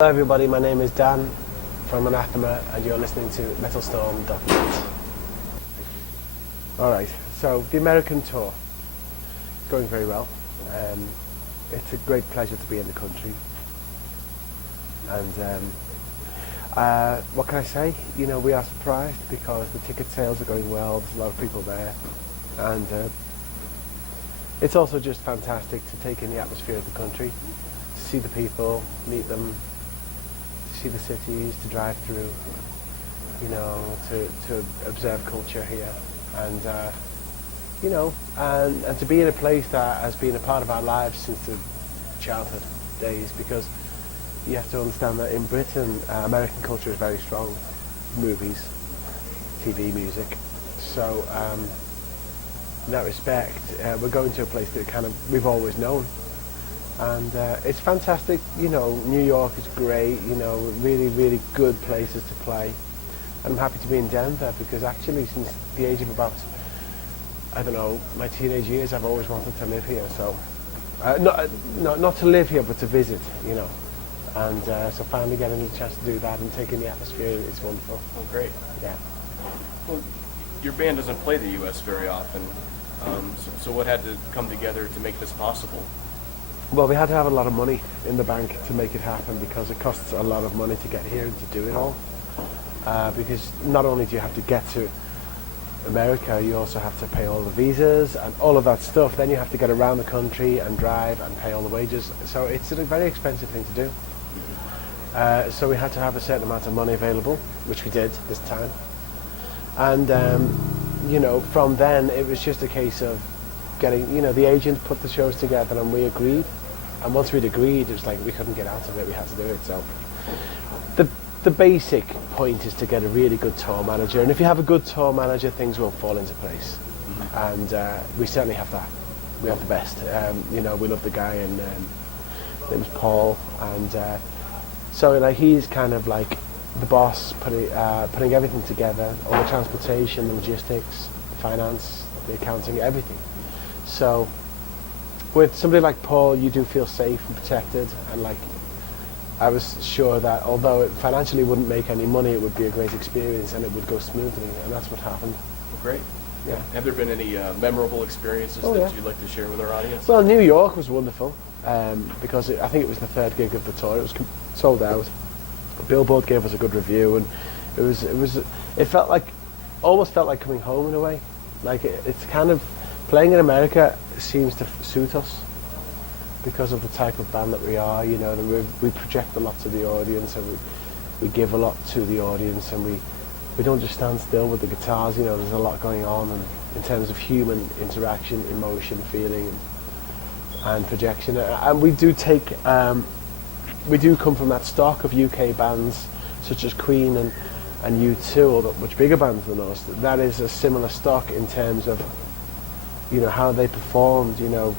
Hello everybody, my name is Dan from Anathema and you're listening to metalstorm.net. Alright, so the American tour is going very well. It's a great pleasure to be in the country. And what can I say? You know, we are surprised because the ticket sales are going well, there's a lot of people there. And it's also just fantastic to take in the atmosphere of the country, to see the people, meet them, see the cities, to drive through, you know, to observe culture here, and you know, and to be in a place that has been a part of our lives since the childhood days, because you have to understand that in Britain, American culture is very strong, movies, TV, music, so in that respect, we're going to a place that we've always known. And it's fantastic, you know, New York is great, you know, really, really good places to play. And I'm happy to be in Denver because actually since the age of about, I don't know, my teenage years, I've always wanted to live here. So, not to live here, but to visit, you know. And so finally getting the chance to do that and taking the atmosphere, it's wonderful. Oh, great. Yeah. Well, your band doesn't play the U.S. very often, so what had to come together to make this possible? Well, we had to have a lot of money in the bank to make it happen because it costs a lot of money to get here and to do it all. Because not only do you have to get to America, you also have to pay all the visas and all of that stuff. Then you have to get around the country and drive and pay all the wages. So it's a very expensive thing to do. So we had to have a certain amount of money available, which we did this time. And, you know, from then it was just a case of getting, you know, the agent put the shows together and we agreed. And once we'd agreed, it was like we couldn't get out of it, we had to do it. So the basic point is to get a really good tour manager. And if you have a good tour manager, things will fall into place. And we certainly have that. We have the best. You know, we love the guy, and his name is Paul. And so like, he's kind of like the boss, putting everything together, all the transportation, the logistics, the finance, the accounting, everything. So with somebody like Paul, you do feel safe and protected, and like I was sure that although it financially wouldn't make any money, it would be a great experience and it would go smoothly, and that's what happened. Well, great. Yeah. Have there been any memorable experiences that you'd like to share with our audience? Well, New York was wonderful because I think it was the third gig of the tour. It was sold out. Billboard gave us a good review, and it felt like, almost felt like coming home in a way. Like it's kind of, playing in America seems to suit us because of the type of band that we are. You know, we project a lot to the audience, and we give a lot to the audience, and we don't just stand still with the guitars. You know, there's a lot going on, and in terms of human interaction, emotion, feeling, and projection. And we do take, we do come from that stock of UK bands such as Queen and U2, or much bigger bands than us. That is a similar stock in terms of, you know, how they performed, you know,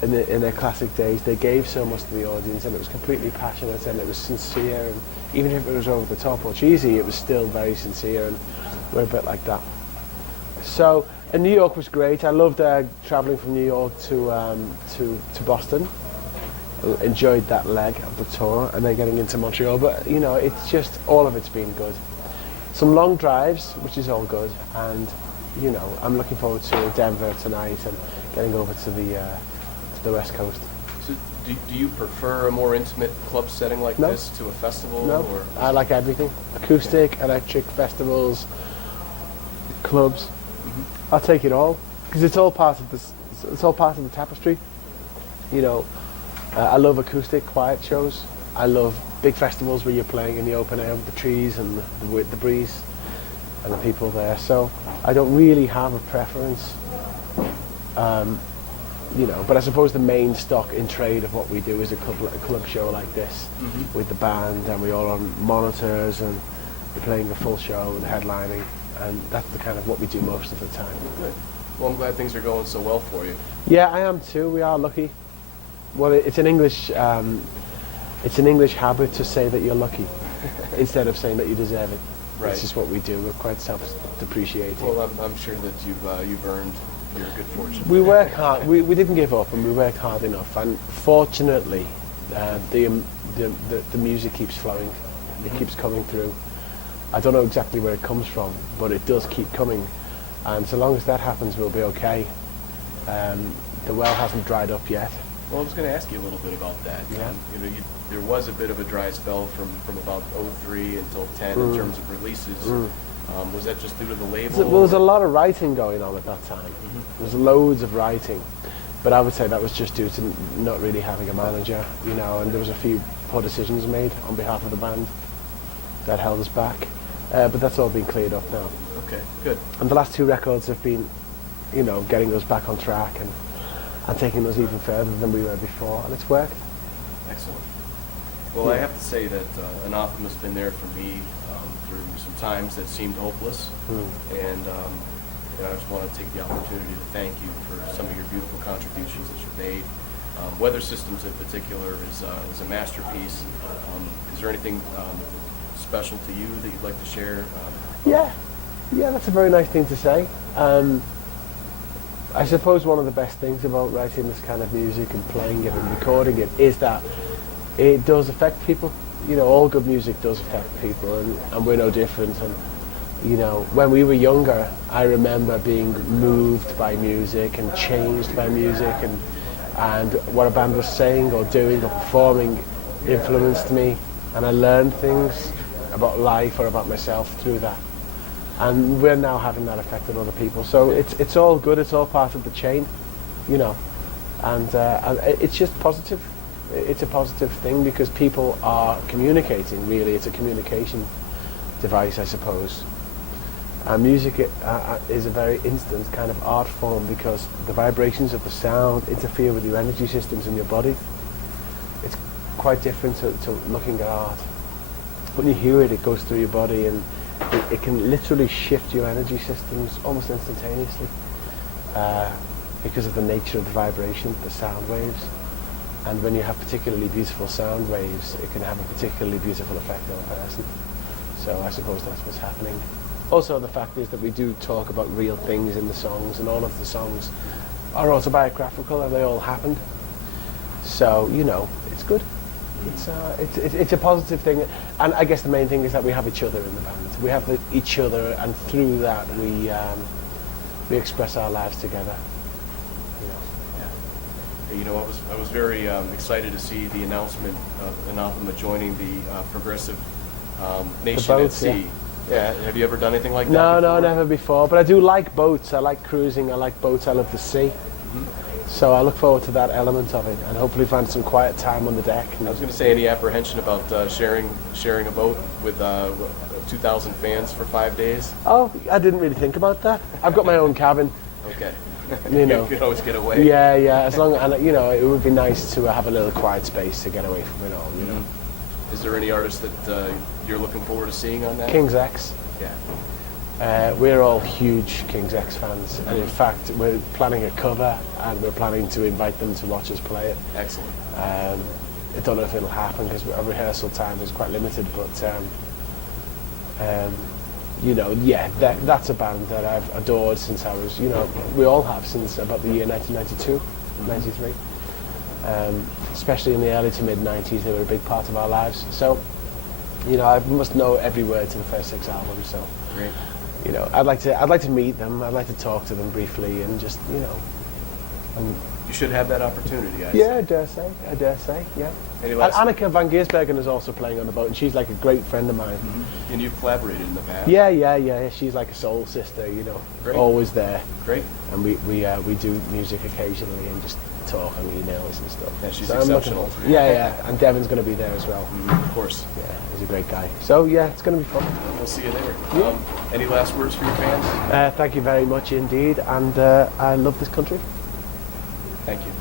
in their classic days. They gave so much to the audience, and it was completely passionate, and it was sincere, and even if it was over the top or cheesy, it was still very sincere, and we're a bit like that. So, and New York was great. I loved traveling from New York to Boston. Enjoyed that leg of the tour, and then getting into Montreal. But you know, it's just, all of it's been good. Some long drives, which is all good, and you know, I'm looking forward to Denver tonight and getting over to the West Coast. So do you prefer a more intimate club setting like this to a festival? No, or? I like everything. Acoustic, electric, festivals, clubs. I'll take it all, because it's all part of this. It's all part of the tapestry. You know, I love acoustic, quiet shows. I love big festivals where you're playing in the open air with the trees and the breeze and the people there. So I don't really have a preference, you know. But I suppose the main stock in trade of what we do is a club show like this, with the band, and we all on monitors, and we're playing a full show and headlining, and that's the kind of what we do most of the time. Good. Well, I'm glad things are going so well for you. Yeah, I am too. We are lucky. Well, it's an English habit to say that you're lucky instead of saying that you deserve it. Right. It's just what we do. We're quite self-depreciating. Well, I'm sure that you've earned your good fortune. We work hard. We didn't give up, and we worked hard enough. And fortunately, The music keeps flowing. It keeps coming through. I don't know exactly where it comes from, but it does keep coming. And so long as that happens, we'll be okay. The well hasn't dried up yet. Well, I was going to ask you a little bit about that. Yeah. There was a bit of a dry spell from about 03 until 10 in terms of releases. Was that just due to the label? There was a lot of writing going on at that time. There was loads of writing. But I would say that was just due to not really having a manager, and there was a few poor decisions made on behalf of the band that held us back. But that's all been cleared up now. Okay, good. And the last 2 records have been, getting us back on track and taking us even further than we were before, and it's worked. Excellent. Well, I have to say that Anathema's been there for me through some times that seemed hopeless, and I just want to take the opportunity to thank you for some of your beautiful contributions that you've made. Weather Systems in particular is a masterpiece. Is there anything special to you that you'd like to share? Yeah, that's a very nice thing to say. I suppose one of the best things about writing this kind of music and playing it and recording it is that it does affect people. All good music does affect people, and we're no different. And when we were younger, I remember being moved by music and changed by music, and what a band was saying or doing or performing influenced me, and I learned things about life or about myself through that. And we're now having that effect on other people. So it's all good. It's all part of the chain, and it's just positive. It's a positive thing because people are communicating. Really, it's a communication device, I suppose. Music is a very instant kind of art form because the vibrations of the sound interfere with your energy systems in your body. It's quite different to looking at art. When you hear it, it goes through your body and it can literally shift your energy systems almost instantaneously because of the nature of the vibration, the sound waves. And when you have particularly beautiful sound waves, it can have a particularly beautiful effect on a person. So I suppose that's what's happening. Also, the fact is that we do talk about real things in the songs, and all of the songs are autobiographical, and they all happened. So it's good. It's a positive thing, and I guess the main thing is that we have each other in the band. We have each other, and through that we express our lives together. I was very excited to see the announcement of Anathema joining the Progressive Nation at Sea. Yeah. Have you ever done anything like that? No, never before. But I do like boats. I like cruising. I like boats. I love the sea. So I look forward to that element of it, and hopefully find some quiet time on the deck. I was going to say, any apprehension about sharing a boat with 2,000 fans for 5 days? Oh, I didn't really think about that. I've got my own cabin. Okay. You could always get away. Yeah. As long and it would be nice to have a little quiet space to get away from it all. Is there any artist that you're looking forward to seeing on that? King's X. Yeah. We're all huge King's X fans, and in fact, we're planning a cover, and we're planning to invite them to watch us play it. Excellent. I don't know if it'll happen because our rehearsal time is quite limited, but that's a band that I've adored since I was, we all have since about the year 1992, 93. Especially in the early to mid 90s, they were a big part of our lives. So, I must know every word to the first 6 albums. So, great. I'd like to meet them. I'd like to talk to them briefly and just, You should have that opportunity. I dare say. Yeah. And Annika van Giersbergen is also playing on the boat, and she's like a great friend of mine. And you've collaborated in the past. Yeah. She's like a soul sister, Great. Always there. Great. And we do music occasionally and just talk on emails and stuff. Yeah, she's so exceptional. Yeah. And Devin's going to be there as well. Of course. Yeah, he's a great guy. So yeah, it's going to be fun. We'll see you there. Yeah. Any last words for your fans? Thank you very much indeed, and I love this country. Thank you.